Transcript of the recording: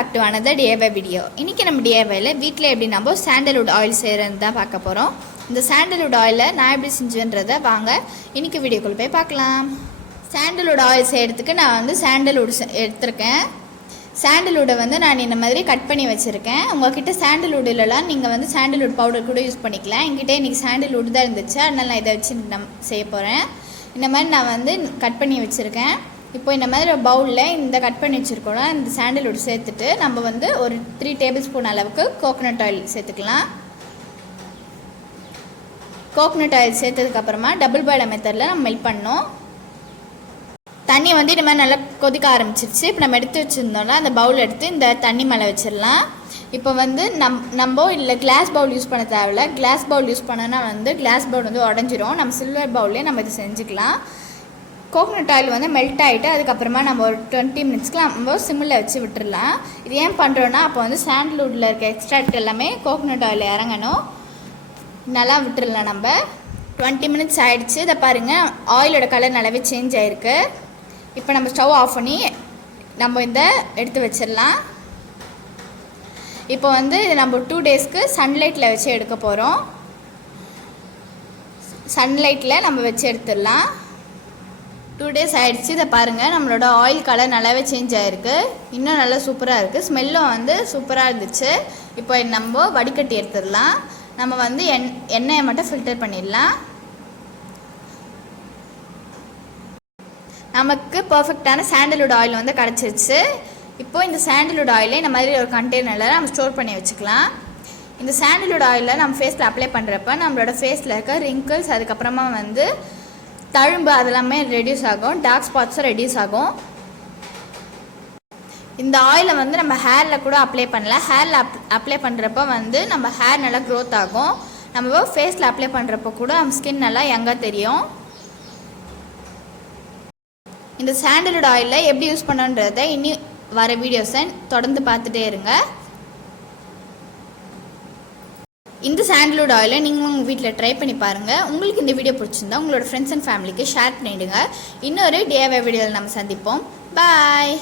Back to another DIY video. இன்றைக்கி நம்ம DIYல வீட்டில் எப்படி நம்ம சாண்டல்வுட் ஆயில் செய்கிறது தான் பார்க்க போகிறோம். இந்த சாண்டல்வுட் ஆயிலை நான் எப்படி செஞ்சுன்றதை வாங்க இன்றைக்கி வீடியோக்குள்ளே போய் பார்க்கலாம். சாண்டல்வுட் ஆயில் செய்கிறதுக்கு நான் வந்து சாண்டல்வுட் எடுத்திருக்கேன். சாண்டல்வுட்டை வந்து நான் இந்த மாதிரி கட் பண்ணி வச்சுருக்கேன். உங்கள்கிட்ட சாண்டல்வுட் இல்லைலாம் நீங்கள் வந்து சாண்டல்வுட் பவுடர் கூட யூஸ் பண்ணிக்கலாம். என்கிட்ட இன்றைக்கி சாண்டல்வுட் தான் இருந்துச்சு, அதனால் நான் இதை வச்சு செய்ய போகிறேன். இந்த மாதிரி நான் வந்து கட் பண்ணி வச்சுருக்கேன். இப்போ இந்த மாதிரி ஒரு பவுலில் இந்த கட் பண்ணி வச்சுருக்கோம் இந்த சாண்டல்வுட் சேர்த்துட்டு நம்ம வந்து ஒரு 3 டேபிள் ஸ்பூன் அளவுக்கு கோகோனட் ஆயில் சேர்த்துக்கலாம். கோகோனட் ஆயில் சேர்த்ததுக்கப்புறமா டபுள் பாயில் மெத்தடில் நம்ம மெல்ட் பண்ணோம். தண்ணி வந்து இந்த மாதிரி நல்லா கொதிக்க ஆரம்பிச்சிருச்சு. இப்போ நம்ம எடுத்து வச்சுருந்தோம்னா அந்த பவுல் எடுத்து இந்த தண்ணி மேலே வச்சிடலாம். இப்போ வந்து நம்ம இல்லை கிளாஸ் பவுல் யூஸ் பண்ண தேவையில்ல. கிளாஸ் பவுல் யூஸ் பண்ணோன்னா வந்து கிளாஸ் பவுல் வந்து உடஞ்சிரும். நம்ம சில்வர் பவுல்லே நம்ம இது செஞ்சுக்கலாம். கோகோனட் ஆயில் வந்து மெல்ட் ஆகிட்டு அதுக்கப்புறமா நம்ம ஒரு 20 மினிட்ஸ்க்கு நம்ம சிம்மில் வச்சு விட்டுடலாம். இது ஏன் பண்ணுறோன்னா அப்போ வந்து சாண்டல்வுட்டில் இருக்க எக்ஸ்ட்ராக்ட் எல்லாமே கோகோனட் ஆயில் இறங்கணும். நல்லா விட்டுடலாம். நம்ம 20 மினிட்ஸ் ஆகிடுச்சு. இதை பாருங்கள், ஆயிலோட கலர் நல்லாவே சேஞ்ச் ஆகிருக்கு. இப்போ நம்ம ஸ்டவ் ஆஃப் பண்ணி நம்ம இந்த எடுத்து வச்சிடலாம். இப்போ வந்து இது நம்ம 2 டேஸ்க்கு சன்லைட்டில் வச்சு எடுக்க போகிறோம். சன்லைட்டில் நம்ம வச்சு எடுத்துடலாம். 2 டேஸ் ஆகிடுச்சு. இதை பாருங்கள், நம்மளோட ஆயில் கலர் நல்லாவே சேஞ்ச் ஆகிருக்கு. இன்னும் நல்லா சூப்பராக இருக்குது. ஸ்மெல்லும் வந்து சூப்பராக இருந்துச்சு. இப்போ நம்ம வடிகட்டி எடுத்துடலாம். நம்ம வந்து எண்ணெயை மட்டும் ஃபில்டர் பண்ணிடலாம். நமக்கு பர்ஃபெக்டான சாண்டல்வுட் ஆயில் வந்து கிடச்சிருச்சு. இப்போது இந்த சாண்டல்வுட் ஆயிலை இந்த மாதிரி ஒரு கண்டெய்னரில் நம்ம ஸ்டோர் பண்ணி வச்சுக்கலாம். இந்த சாண்டல்வுட் ஆயிலை நம்ம ஃபேஸில் அப்ளை பண்ணுறப்ப நம்மளோட ஃபேஸில் இருக்க ரிங்கிள்ஸ், அதுக்கப்புறமா வந்து தழும்பு அதெல்லாமே ரெடியூஸ் ஆகும். டார்க் ஸ்பாட்ஸும் ரெடியூஸ் ஆகும். இந்த ஆயிலை வந்து நம்ம ஹேரில் கூட அப்ளை பண்ணலாம். ஹேரில் அப்ளை பண்ணுறப்ப வந்து நம்ம ஹேர் நல்லா க்ரோத் ஆகும். நம்ம ஃபேஸில் அப்ளை பண்ணுறப்போ கூட நம்ம ஸ்கின் நல்லா யங்காக தெரியும். இந்த சாண்டல்வுட் ஆயிலை எப்படி யூஸ் பண்ணுன்றதை இனி வர வீடியோஸை தொடர்ந்து பார்த்துட்டே இருங்க. இந்த சாண்டல்வுட் ஆயிலை நீங்கள் உங்கள் வீட்டில் ட்ரை பண்ணி பாருங்கள். உங்களுக்கு இந்த வீடியோ பிடிச்சிருந்தா உங்களோட ஃப்ரெண்ட்ஸ் அண்ட் ஃபேமிலிக்கு ஷேர் பண்ணிவிடுங்க. இன்னொரு DIY வீடியோவில் நம்ம சந்திப்போம். பாய்.